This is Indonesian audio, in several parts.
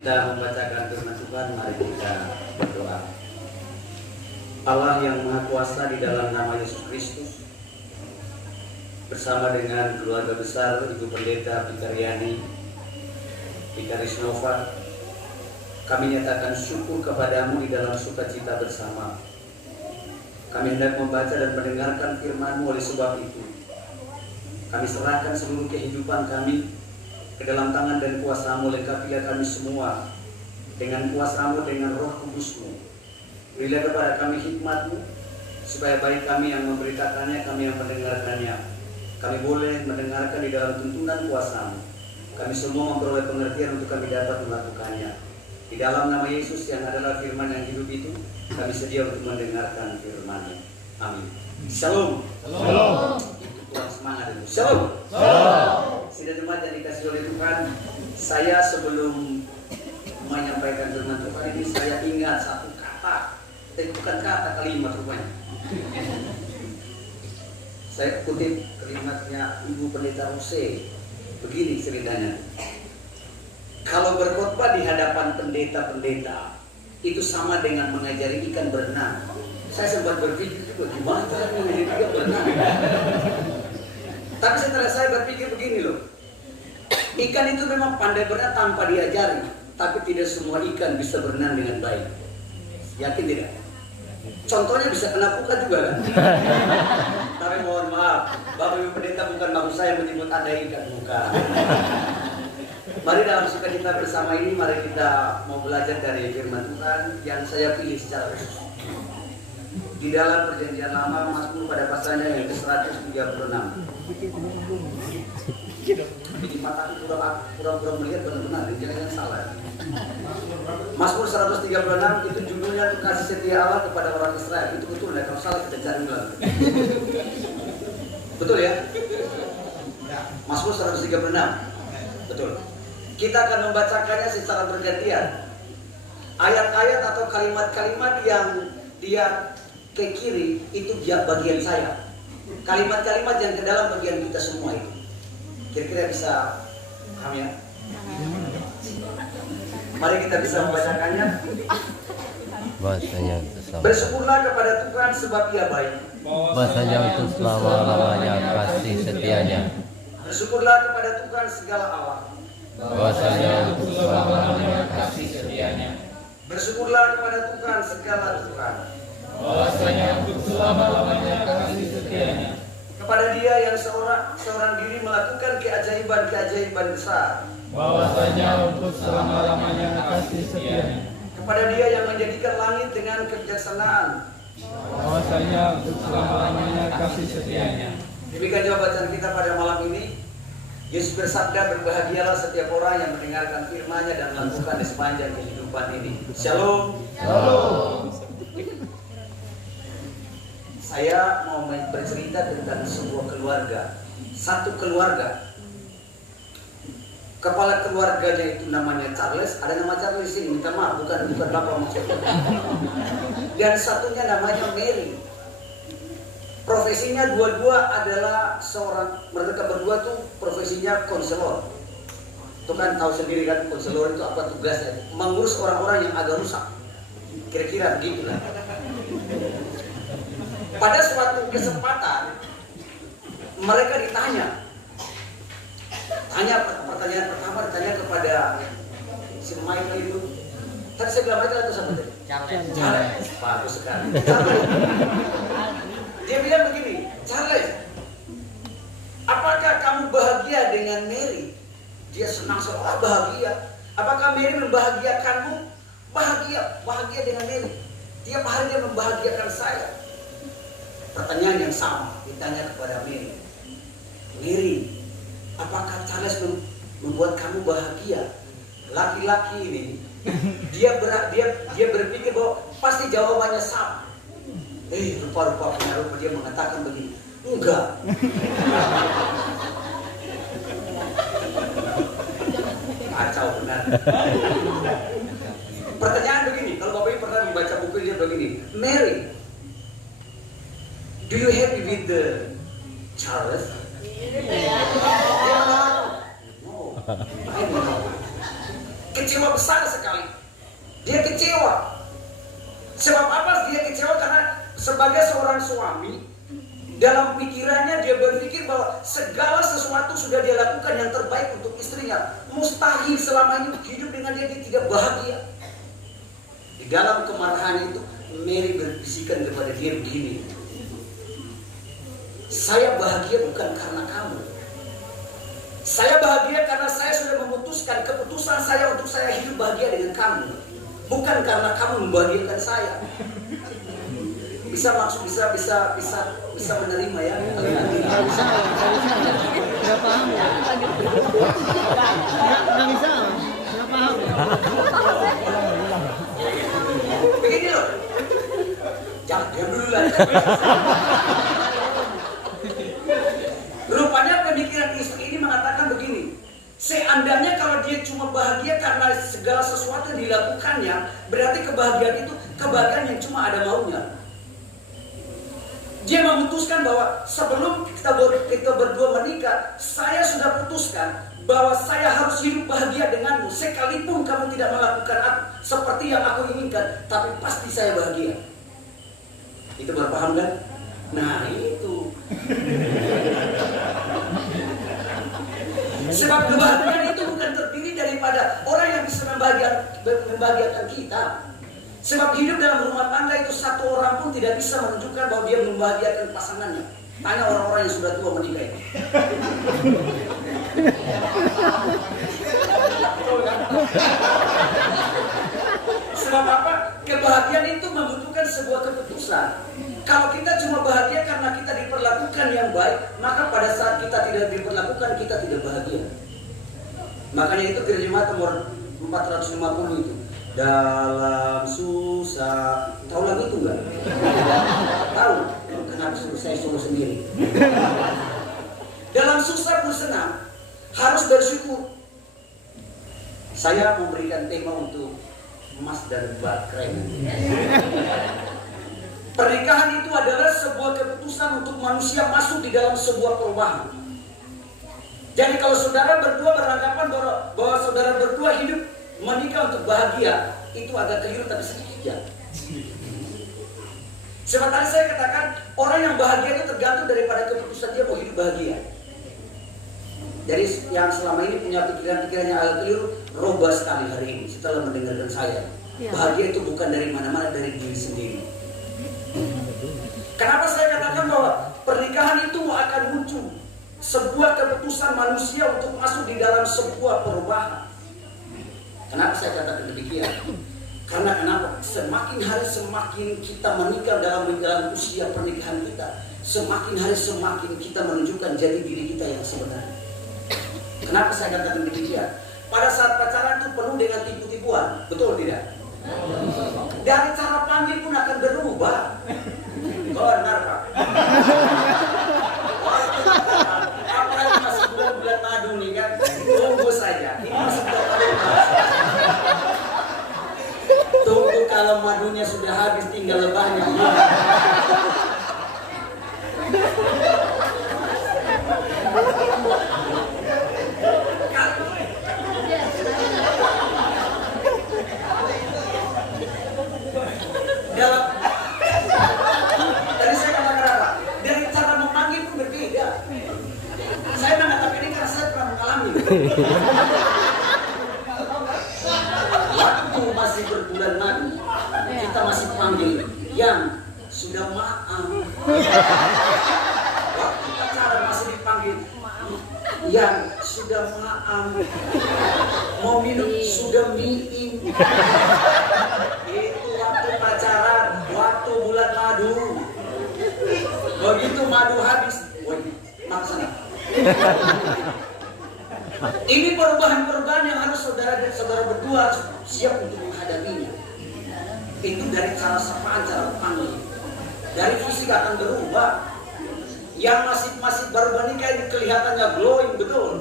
Kita membacakan firman Tuhan, mari kita berdoa. Allah yang Maha Kuasa, di dalam nama Yesus Kristus, bersama dengan keluarga besar Ibu Pendeta Pikaryani, Pikaris Nova, kami nyatakan syukur kepadamu di dalam sukacita bersama. Kami hendak membaca dan mendengarkan firman-Mu. Oleh sebab itu, kami serahkan seluruh kehidupan kami ke dalam tangan dan kuasa-Mu. Lengkapilah kami semua dengan kuasa-Mu, dengan Roh Kudus-Mu. Berilah kepada kami hikmat-Mu, supaya baik kami yang memberitakannya, kami yang mendengarkannya, kami boleh mendengarkan di dalam tuntunan kuasa-Mu. Kami semua memperoleh pengertian untuk kami dapat melakukannya. Di dalam nama Yesus yang adalah firman yang hidup itu, kami sedia untuk mendengarkan firman-Nya. Amin. Shalom. Shalom. Kurang semangat dulu. Shalom. Shalom. Sidang jemaat yang dikasihi oleh Tuhan, saya sebelum menyampaikan firman Tuhan ini, saya ingat satu kata, bukan kata, kalimat rupanya. Saya kutip kalimatnya Ibu Pendeta Rose. Begini ceritanya. Kalau berkhotbah di hadapan pendeta-pendeta, itu sama dengan mengajari ikan berenang. Saya sempat berpikir juga, gimana caranya mengajari ikan berenang? Tapi setelah saya berpikir begini loh, ikan itu memang pandai berenang tanpa diajari, tapi tidak semua ikan bisa berenang dengan baik. Yakin tidak? Contohnya bisa kena pukat juga kan? Tapi mohon maaf, Bapak Ibu Pendeta, bukan maksud saya menyebut Anda ikan, bukan. Mari dalam sukacita bersama ini, mari kita mau belajar dari firman Tuhan yang saya pilih secara khusus. Di dalam Perjanjian Lama, Mazmur pada pasalnya yang ke-136. Jadi mata kurang melihat benar-benar, jangan salah. Mazmur 136 itu judulnya kasih setia Allah kepada orang Israel. Itu betul ya, kalau salah kita cari ulang. Betul ya? Mazmur 136. Betul. Kita akan membacakannya secara bergantian. Ayat-ayat atau kalimat-kalimat yang dia ke kiri itu bagian saya. Kalimat-kalimat yang ke dalam bagian kita semua itu. Kira-kira bisa paham ya? Mari kita bisa membacakannya. Bahasanya Bersyukurlah kepada Tuhan sebab Ia baik. Bahasanya untuk selama-lamanya kasih setianya. Bersyukurlah kepada Tuhan segala Allah. Bahasanya untuk selama-lamanya kasih setianya. Bersyukurlah kepada Tuhan segala Tuhan. Bahasanya untuk selama-lamanya kasih setianya. Kepada Dia yang seorang diri melakukan keajaiban-keajaiban besar. Bahasanya untuk selama-lamanya kasih setianya. Kepada Dia yang menjadikan langit dengan kebijaksanaan. Bahasanya untuk selama-lamanya kasih setianya. Demikian juga bacaan kita pada malam ini. Yesus bersabda, berbahagialah setiap orang yang mendengarkan firman-Nya dan melakukan di sepanjang kehidupan ini. Shalom. Shalom. Saya mau bercerita tentang sebuah keluarga. Satu keluarga. Kepala keluarganya itu namanya Charles. Ada nama Charles ini, minta maaf, bukan bapak maksudnya. Dan satunya namanya Mary. Profesinya dua-dua adalah mereka berdua tuh profesinya konselor. Itu kan tahu sendiri kan, konselor itu apa tugasnya? Mengurus orang-orang yang agak rusak. Kira-kira begitulah. Pada suatu kesempatan mereka ditanya. Pertanyaan pertama ditanya kepada si Michael itu. Tadi saya bilang Michael atau sama tadi? Charles. Bagus sekali. Dia bilang begini, Charles, apakah kamu bahagia dengan Mary? Dia senang sekali, bahagia. Apakah Mary membahagiakanmu? Bahagia dengan Mary. Tiap hari dia membahagiakan saya. Pertanyaan yang sama ditanya kepada Mary. Mary, apakah Charles membuat kamu bahagia? Laki-laki ini, dia berpikir bahwa pasti jawabannya sama. Rupa-rupa dia mengatakan begini, enggak. Kacau benar. Pertanyaan begini, kalau Bapak Ibu pernah membaca buku dia begini, Mary, do you happy with the Charles? No. Kecewa kecewa besar sekali. Dia kecewa. Sebab apa dia kecewa? Karena sebagai seorang suami, dalam pikirannya dia berpikir bahwa segala sesuatu sudah dia lakukan yang terbaik untuk istrinya. Mustahil selama ini hidup dengan dia tidak bahagia. Di dalam kemarahan itu, Mary berbisikan kepada dia begini, saya bahagia bukan karena kamu. Saya bahagia karena saya sudah memutuskan keputusan saya untuk saya hidup bahagia dengan kamu. Bukan karena kamu membahagiakan saya. Bisa menerima ya? Nggak bisa. Nggak paham ya? Nggak bisa. Nggak paham. Begini loh. Jangan dulu lah. Rupanya pemikiran istri ini mengatakan begini. Seandainya kalau dia cuma bahagia karena segala sesuatu yang dilakukannya, berarti kebahagiaan itu kebahagiaan yang cuma ada maunya. Dia memutuskan bahwa sebelum kita berdua menikah, saya sudah putuskan bahwa saya harus hidup bahagia denganmu. Sekalipun kamu tidak melakukan aku seperti yang aku inginkan, tapi pasti saya bahagia. Itu berpaham kan? Nah itu. Sebab kebahagiaan itu bukan terdiri daripada orang yang bisa membahagiakan kita. Sebab hidup dalam rumah tangga itu satu orang pun tidak bisa menunjukkan bahwa dia membahagiakan pasangannya. Tanya orang-orang yang sudah tua menikah itu. Sebab apa? Kebahagiaan itu membutuhkan sebuah keputusan. Kalau kita cuma bahagia karena kita diperlakukan yang baik, maka pada saat kita tidak diperlakukan, kita tidak bahagia. Makanya itu Firman nomor 450 itu. Dalam susah, tahu lagu itu enggak? Tahu? Kenapa saya suruh sendiri? Dalam susah bersenang, harus bersyukur. Saya memberikan tema untuk Mas dan Mbak Keren. Pernikahan itu adalah sebuah keputusan untuk manusia masuk di dalam sebuah perubahan. Jadi kalau saudara berdua beranggapan bahwa saudara berdua hidup menikah untuk bahagia, itu agak keliru tapi sedikit ya. Sebab tadi saya katakan orang yang bahagia itu tergantung daripada keputusan dia mau hidup bahagia. Jadi yang selama ini punya pikiran-pikiran yang agak keliru, robah sekali hari ini setelah mendengarkan saya. Bahagia itu bukan dari mana-mana, dari diri sendiri. Kenapa saya katakan bahwa pernikahan itu akan muncul sebuah keputusan manusia untuk masuk di dalam sebuah perubahan. Kenapa saya katakan demikian? Karena kenapa? Semakin hari semakin kita menikah dalam usia pernikahan kita, semakin hari semakin kita menunjukkan jati diri kita yang sebenarnya. Kenapa saya katakan demikian? Pada saat pacaran itu penuh dengan tipu-tipuan, betul tidak? Dari cara panggil pun akan berubah. Benar Pak. Apalagi masih bulan madu nih kan, tunggu saja. Ini masih bulan madu. Tunggu kalau madunya sudah habis, tinggal lebahnya. Tadi saya katakan apa? Dari cara memanggil pun berbeda. Saya mengatakan ini karena saya pernah mengalami. Waktu masih berbulan madu, kita masih panggil yang sudah maaf. Waktu pacaran masih dipanggil yang sudah maaf. Mau minum sudah miim. Itu waktu pacaran, waktu bulan madu. Begitu madu habis, woi, maksana. Ini perubahan-perubahan yang harus saudara berdua siap untuk menghadapinya. Itu dari cara sapaan, cara panggil. Dari fisik akan berubah. Yang masih baru menikah ini kelihatannya glowing betul.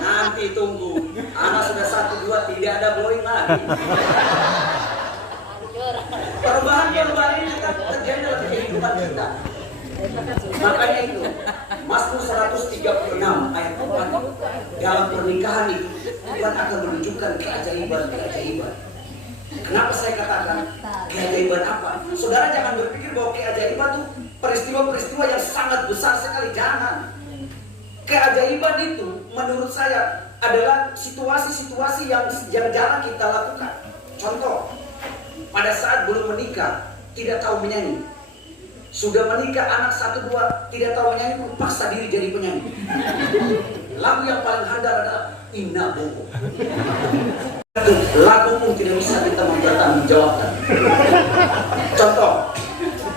Nanti tunggu, anak sudah 1, 2 tidak ada glowing lagi. Perubahan-perubahan ini akan terjadi dalam kehidupan kita. Makanya itu, Mazmur 136 ayat 4. Dalam pernikahan itu Tuhan akan menunjukkan keajaiban-keajaiban. Kenapa saya katakan keajaiban apa? Saudara jangan berpikir bahwa keajaiban itu peristiwa-peristiwa yang sangat besar sekali. Jangan. Keajaiban itu menurut saya adalah situasi-situasi yang jarang kita lakukan. Contoh, pada saat belum menikah tidak tahu menyanyi. Sudah menikah anak 1-2 tidak tahu menyanyi pun paksa diri jadi penyanyi. Lagu yang paling handal adalah Inna Bobo. Lagu pun tidak bisa kita mempertanggungjawabkan. Contoh,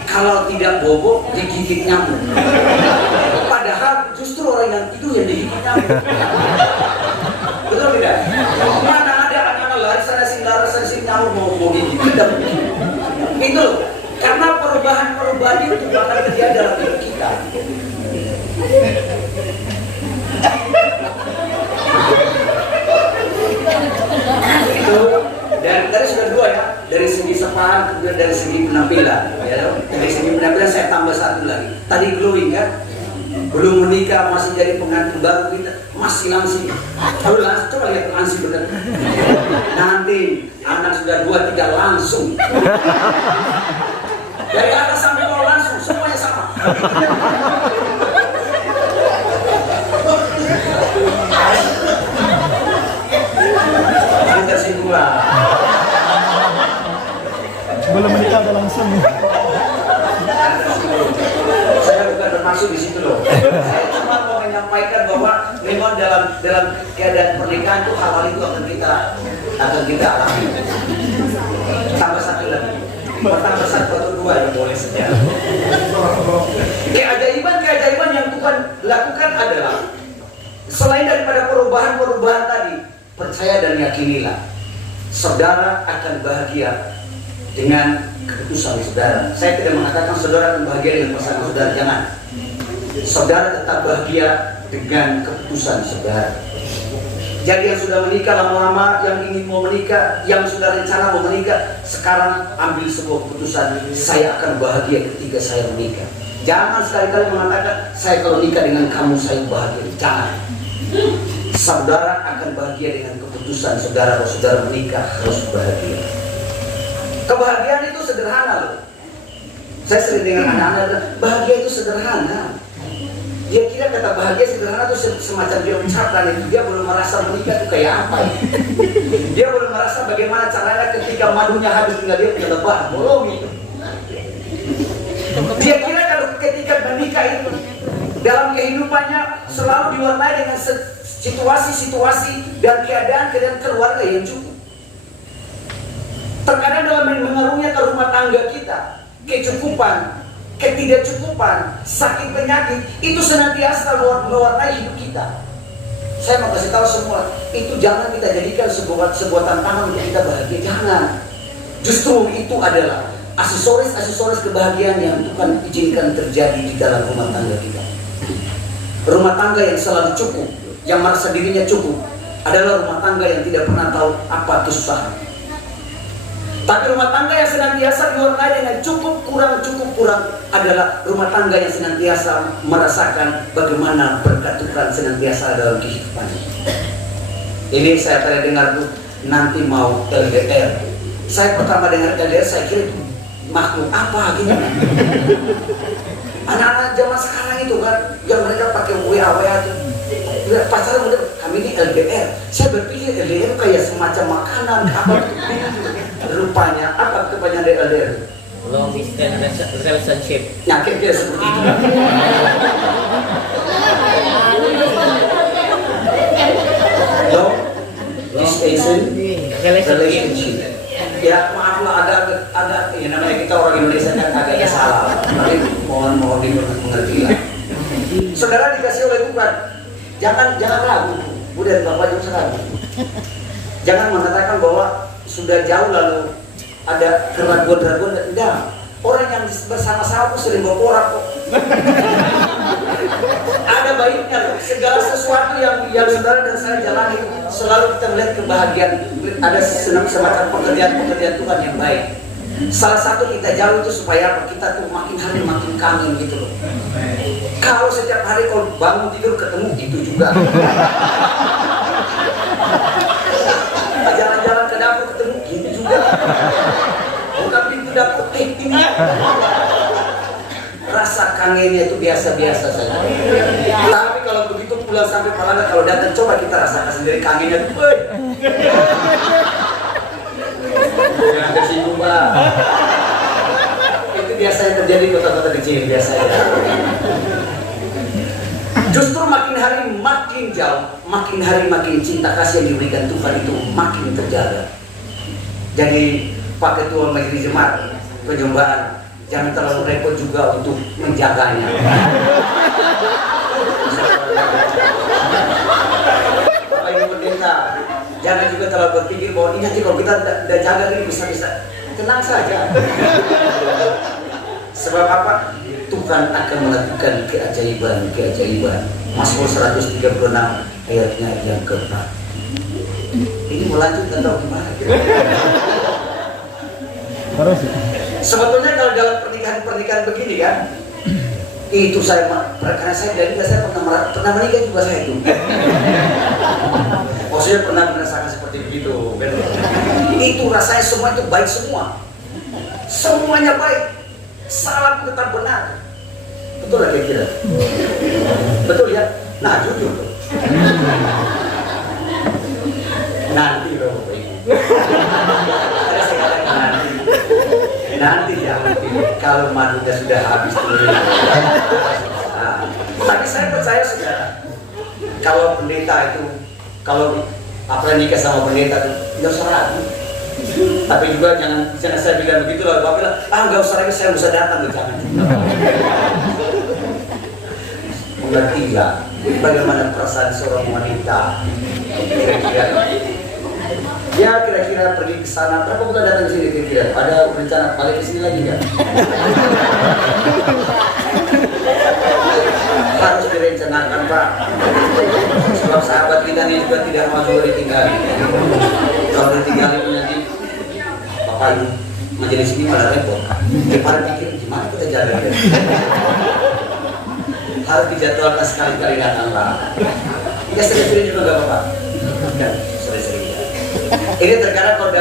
kalau tidak bobo digigit nyamuk. Padahal justru orang yang itu yang digigit nyamuk. Betul tidak? Mana ada anak-anak lari sana sini nyamuk mau gigit. Itu loh. Karena perubahan-perubahan itu akan terjadi dalam hidup kita. Itu dari sudah 2 ya, dari segi sepahan kemudian dari segi penampilan ya. Dari segi penampilan saya tambah 1 lagi. Tadi glowing kan, belum menikah masih jadi pengantin baru kita masih langsing. Coba lihat langsing bener. Nanti anak sudah 2-3 langsung. Dari atas sampai bawah langsung semuanya sama. Kesimpulan. Belum menikah udah langsung. Saya bukan bermaksud di situ loh. Saya cuma mau menyampaikan bahwa memang dalam keadaan pernikahan itu hal-hal itu akan kita alami. Tambah 1 lagi. Tambah 1 atau 2 yang boleh saja. Keajaiban yang Tuhan lakukan adalah selain daripada perubahan-perubahan tadi, percaya dan yakinilah saudara akan bahagia dengan keputusan saudara. Saya tidak mengatakan saudara akan bahagia dengan pasangan saudara, jangan. Saudara tetap bahagia dengan keputusan saudara. Jadi yang sudah menikah lama-lama, yang ingin mau menikah, yang sudah rencana mau menikah, sekarang ambil sebuah keputusan, saya akan bahagia ketika saya menikah. Jangan sekali-kali mengatakan, saya kalau nikah dengan kamu saya bahagia. Jangan. Saudara akan bahagia dengan keputusan saudara. Kalau saudara menikah harus bahagia. Kebahagiaan itu sederhana loh. Saya sering dengan anak-anak, bahagia itu sederhana. Dia kira kata bahagia sederhana itu semacam dia ucapkan itu. Dia belum merasa menikah itu kayak apa ya? Dia belum merasa bagaimana caranya ketika madunya habis tinggal dia punya lebah. Bolong itu. Dia kira kalau ketika menikah itu dalam kehidupannya selalu diwarnai dengan situasi-situasi dan keadaan keluarga yang cukup. Terkadang dalam mengarungnya ke rumah tangga kita, kecukupan, ketidakcukupan, sakit penyakit itu senantiasa mewarnai hidup kita. Saya mau kasih tahu semua, itu jangan kita jadikan sebuah tantangan untuk kita bahagia, jangan. Justru itu adalah aksesoris kebahagiaan yang Tuhan izinkan terjadi di dalam rumah tangga kita. Rumah tangga yang selalu cukup, yang merasa dirinya cukup, adalah rumah tangga yang tidak pernah tahu apa kesusahan. Tapi rumah tangga yang senantiasa diwarnai dengan cukup kurang adalah rumah tangga yang senantiasa merasakan bagaimana berkat Tuhan senantiasa dalam kehidupannya. Ini saya pernah dengar tuh, nanti mau LDR. Saya pertama dengar LDR saya kira itu makhluk apa gitu. Anak-anak zaman sekarang itu kan, yang mereka pakai WA tuh. Pacaran udah, kami ini LDR. Saya berpikir LDR itu kayak semacam makanan apa gitu. Rupanya apa kepanjangan dari LDR? Long distance relationship. Ya kira-kira seperti itu. Long distance relationship. Ya maaflah agak ya namanya kita orang Indonesia kan agak salah. Tapi mohon dimengerti lah. Saudara dikasih oleh Tuhan, jangan ragu. Udah Bapak jangan ragu. Jangan mengatakan bahwa sudah jauh lalu ada keraguan-keraguan. Tidak. Orang yang bersama-sama pun sering berporak kok. Ada baiknya loh. Segala sesuatu yang saudara dan saya jalani selalu kita melihat kebahagiaan. Ada semacam pekerjaan Tuhan yang baik. Salah satu kita jauh itu supaya apa? Kita tuh makin hari makin kangen gitu loh. Kalau setiap hari kalau bangun tidur ketemu itu juga. Jalan-jalan ke dapur ketemu gitu juga. Buka pintu dapur ini. Rasa kangennya itu biasa-biasa saja. Tapi kalau begitu pulang sampai Palangga, kalau datang coba kita rasakan sendiri kangennya. Jangan tersinggung, Pak. Itu biasanya terjadi di kota-kota kecil biasanya. Justru makin hari makin jauh, makin hari makin cinta kasih yang diberikan Tuhan itu makin terjaga. Jadi Pak Ketua Majelis Jemaat Perjumpaan, jangan terlalu repot juga untuk menjaganya. Bapak Ibu Pendeta, jangan juga terlalu berpikir bahwa ini nanti kalau kita udah jaga ini bisa-bisa. Tenang saja. Sebab apa? Tuhan akan melakukan keajaiban. Mazmur 136 ayatnya yang keempat. Ini mau lanjut atau gimana? Terus. Sebetulnya kalau dalam pernikahan begini kan, itu saya karena saya dari saya pernah menikah juga saya itu. Maksudnya pernah merasakan seperti begitu. Itu rasanya semua itu baik semua. Semuanya baik. Salah tetap benar. Betul lah kira-kira. Betul ya? Nah jujur tuh. Nanti loh Bapak Ibu. Ada saya katakan nanti. Nanti ya. Kalau madunya sudah habis dulu. Nah, tapi saya percaya saudara, kalau pendeta itu, kalau apalagi nikah sama pendeta itu, nggak usah ragu. Tapi juga jangan saya bilang begitu lah, Bapak bilang, nggak usah lagi, saya bisa datang, jangan. Mengertilah bagaimana perasaan seorang wanita, kira-kira pergi ke sana, berapa bulan datang ke sini kira-kira? Ada rencana balik ke sini lagi nggak? Harus direncanakan Pak. Sebab sahabat kita ini juga tidak mau juga ditinggali. Kalau ditinggali nanti Bapak Ibu majelis ini malah repot. Para pikir gimana kita jaga ya? Harus dijadwalkan sekali-kali datanglah. Ya sering-sering juga nggak apa-apa. Kan sering-sering. Ini terkadang kalau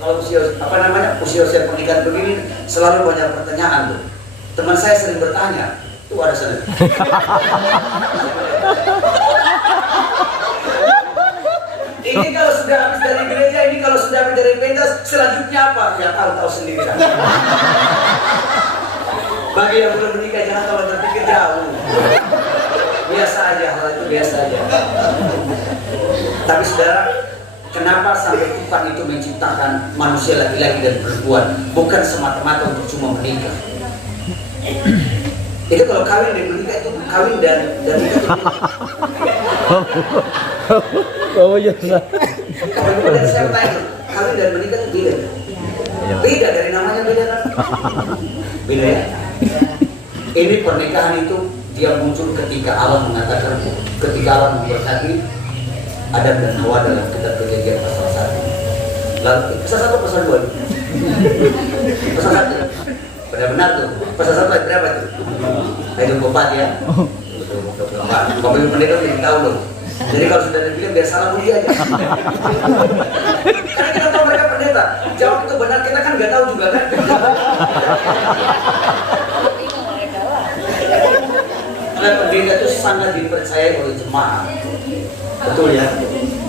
kalau usia pernikahan begini selalu banyak pertanyaan tuh. Teman saya sering bertanya, tuh ada sana. Ini kalau sudah habis dari gereja, ini kalau sudah habis dari pentas, selanjutnya apa? Ya tahu sendiri kan. Bagi yang belum menikah jangan kalau berpikir jauh. Biasa aja, hal itu biasa aja. Tapi saudara, kenapa sampai Tuhan itu menciptakan manusia laki-laki dan perempuan, bukan semata-mata untuk cuma menikah? Itu kalau kawin dan menikah itu kawin dan menikah itu. Oh iya. Kalau saya tanya, kawin dan menikah itu beda. Beda dari namanya beda kan? Beda ya. Ini pernikahan itu dia muncul ketika Allah mengatakan, ketika Allah memberkati Adam dan Hawa dalam kitab Kejadian pasal 1. Lalu pasal 1 pasal 2. Pasal 1. Benar-benar tuh. Pasal 1 ayat berapa tuh? Ayat 24 ya. Bapak Ibu pendeta udah tahu loh. Jadi kalau sudah dibilang biar salah mulia aja. Karena kita tahu mereka pendeta. Jawab itu benar, kita kan nggak tahu juga kan. Karena pendeta itu sangat dipercayai oleh jemaat. Betul ya.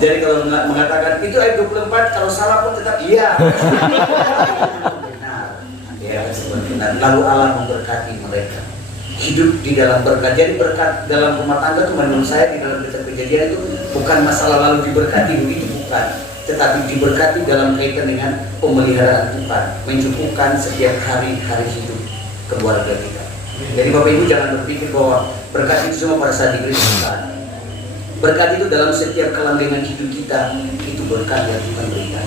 Jadi kalau mengatakan itu ayat 24, kalau salah pun tetap iya. Benar. Ya, benar. Lalu Allah memberkati mereka. Hidup di dalam berkat. Jadi berkat dalam rumah tangga itu menurut saya di dalam kitab Kejadian itu bukan masalah lalu diberkati begitu, bukan. Tetapi diberkati dalam kaitan dengan pemeliharaan Tuhan, mencukupkan setiap hari-hari hidup keluarga kita. Jadi Bapak Ibu jangan berpikir bahwa berkat itu cuma pada saat di gereja. Berkat itu dalam setiap kelanggengan hidup kita, itu berkat yang Tuhan berikan.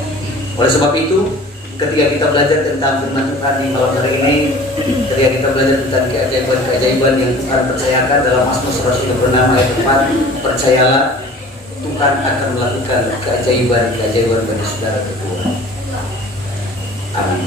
Oleh sebab itu, ketika kita belajar tentang firman Tuhan di malam hari ini, ketika kita belajar tentang keajaiban-keajaiban yang Tuhan percayakan dalam Mazmur 136 ayat 4, percayalah Tuhan akan melakukan keajaiban-keajaiban bagi saudara berdua. Amin.